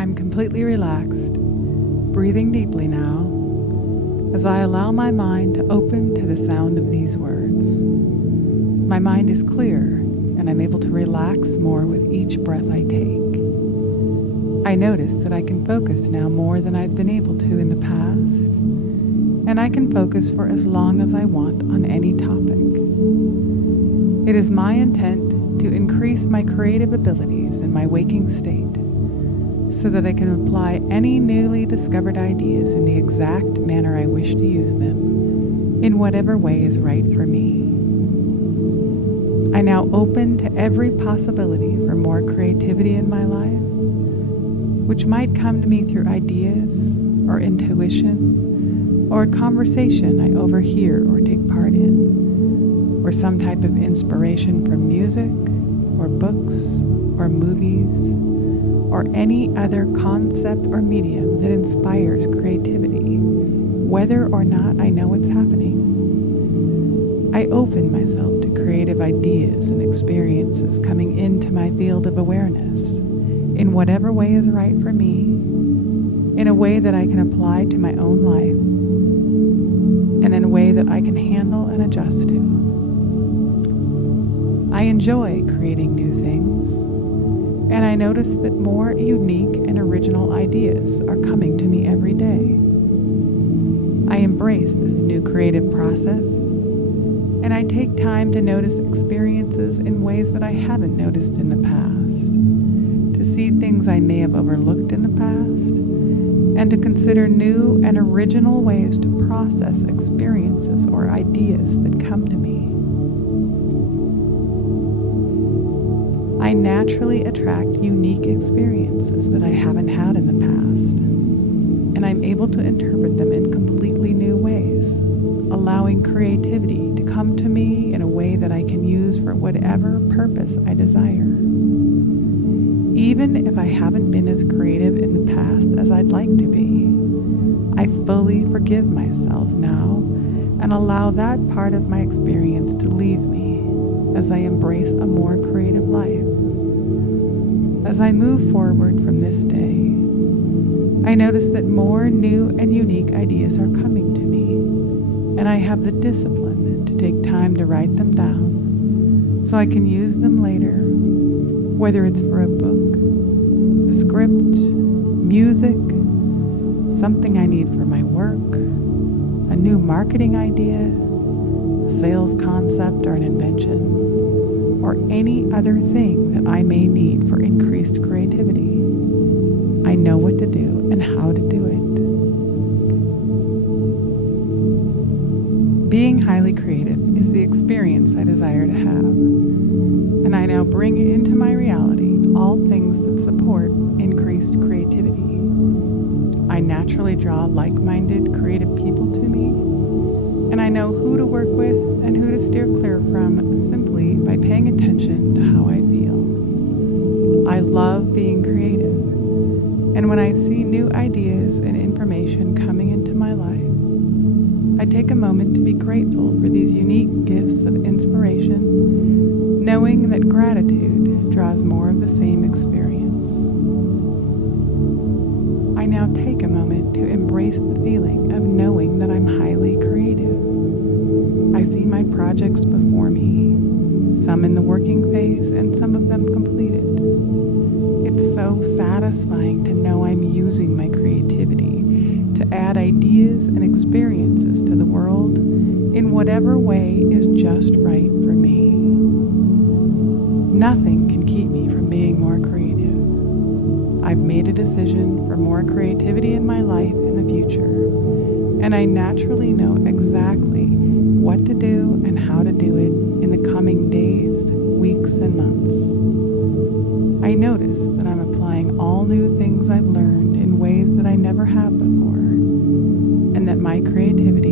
I'm completely relaxed, breathing deeply now as I allow my mind to open to the sound of these words. My mind is clear and I'm able to relax more with each breath I take. I notice that I can focus now more than I've been able to in the past, and I can focus for as long as I want on any topic. It is my intent to increase my creative abilities in my waking state so that I can apply any newly discovered ideas in the exact manner I wish to use them, in whatever way is right for me. I now open to every possibility for more creativity in my life, which might come to me through ideas or intuition or a conversation I overhear or take part in, or some type of inspiration from music or books or movies or any other concept or medium that inspires creativity, whether or not I know it's happening. I open myself to creative ideas and experiences coming into my field of awareness in whatever way is right for me, in a way that I can apply to my own life, and in a way that I can handle and adjust to. I enjoy creating new things, and I notice that more unique and original ideas are coming to me every day. I embrace this new creative process, and I take time to notice experiences in ways that I haven't noticed in the past, to see things I may have overlooked in the past, and to consider new and original ways to process experiences or ideas that come to me. I naturally attract unique experiences that I haven't had in the past, and I'm able to interpret them in completely new ways, allowing creativity to come to me in a way that I can use for whatever purpose I desire. Even if I haven't been as creative in the past as I'd like to be, I fully forgive myself now and allow that part of my experience to leave me as I embrace a more creative life. As I move forward from this day, I notice that more new and unique ideas are coming to me, and I have the discipline to take time to write them down so I can use them later, whether it's for a book, a script, music, something I need for my work, a new marketing idea, a sales concept or an invention, or any other thing that I may need for increased creativity. I know what to do and how to do it. Being highly creative is the experience I desire to have, and I now bring into my reality all things that support increased creativity. I naturally draw like-minded creative people to me, and I know who to work with and who to steer clear from simply by paying attention to how I feel. I love being creative, and when I see new ideas and information coming into my life, I take a moment to be grateful for these unique gifts of inspiration, knowing that gratitude draws more of the same experience. I now take a moment to embrace the feeling of knowing that I'm highly creative. I see my projects before me, some in the working phase and some of them completed. It's so satisfying to know I'm using my creativity to add ideas and experiences to the world in whatever way is just right for me. Nothing can keep me from being more creative. I've made a decision for more creativity in my life in the future, and I naturally know exactly what to do and how to do it in the coming days, weeks, and months. I notice that I'm applying all new things I've learned in ways that I never have before, and that my creativity